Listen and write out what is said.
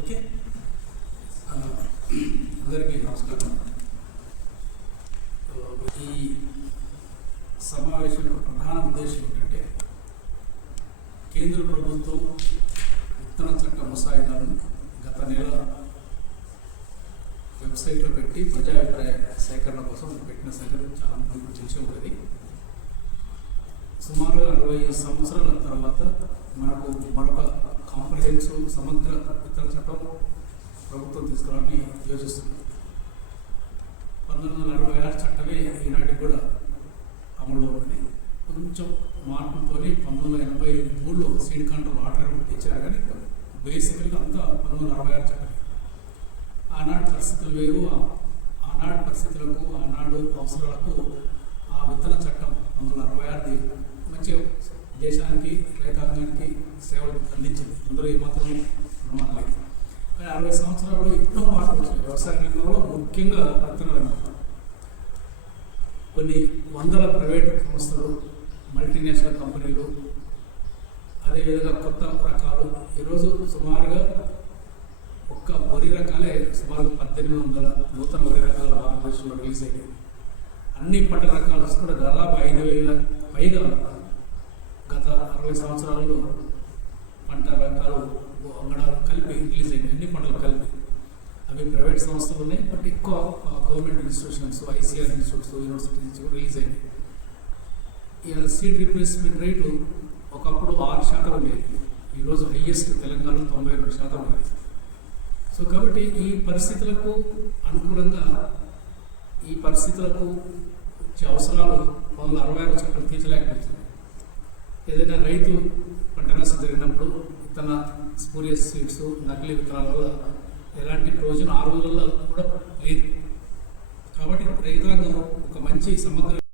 Okay, అందరికీ నమస్కారం. ఈ సమావేశం యొక్క ప్రధాన ఉద్దేశం ఏంటంటే కేంద్ర ప్రభుత్వం విత్తన చట్ట ముసాయిదాను గత నెల వెబ్సైట్లో పెట్టి ప్రజాభిప్రాయ సేకరణ కోసం పెట్టిన సంగతి చాలా మందికి తెలిసి ఉంటుంది. సుమారు 60 సంవత్సరాల తర్వాత మనకు మరొక కాంప్రహెన్సివ్ సమగ్ర విత్తన చట్టం ప్రభుత్వం తీసుకురావాలని యోచిస్తుంది. 1946 చట్టమే ఈనాటికి కూడా అమలులో ఉన్నది. కొంచెం మార్పులతో 1983లో సీడ్ కంట్రోల్ ఆర్డర్ తెచ్చారు, కానీ బేసికల్గా అంతా 1946 చట్టమే. ఆనాటి పరిస్థితులు వేరు, ఆనాటి పరిస్థితులకు ఆనాడు అవసరాలకు ఆ విత్తన చట్టం 1966 మంచిగా దేశానికి రైతాంగానికి సేవలు అందించింది. అందులో ఏమాత్రం ప్రమాదం లేదు. కానీ 60 సంవత్సరాలు ఎన్నో మార్పులు వచ్చాయి వ్యవసాయ రంగంలో, ముఖ్యంగా విత్తన రంగంలో. కొన్ని వందల ప్రైవేటు సంస్థలు, మల్టీనేషనల్ కంపెనీలు, అదేవిధంగా కొత్త రకాలు ఈరోజు సుమారుగా ఒక్క వరి రకాలే సుమారు 1800 నూతన వరి రకాలు భారతదేశంలో రిలీజ్ అయ్యాయి. అన్ని పంట రకాలు కూడా దాదాపు 5000 పైగా గత 60 సంవత్సరాల్లో పంట రకాలు అంగడాలు కలిపి రిలీజ్ అయినాయి. అన్ని పంటలు కలిపి అవి ప్రైవేట్ సంస్థలు ఉన్నాయి, బట్ ఎక్కువ government institutions, ICR institutes, universities నుంచి కూడా రిలీజ్ అయినాయి. ఇవాళ సీడ్ రీప్లేస్మెంట్ రేటు ఒకప్పుడు 6% ఉండేది, ఈరోజు హైయెస్ట్ తెలంగాణలో 92% ఉన్నది. సో కాబట్టి ఈ పరిస్థితులకు అనుకూలంగా, ఈ పరిస్థితులకు వచ్చే అవసరాలు 1966 చట్టం తీర్చలేకపోతుంది. ఏదైనా రైతు పంట నష్టం జరిగినప్పుడు విత్తన స్పూరియస్ సీడ్స్, నకిలీ విత్తనాల వల్ల ఎలాంటి ప్రయోజనం ఆ రోజుల్లో కూడా లేదు. కాబట్టి రైతాంగం ఒక మంచి సమగ్ర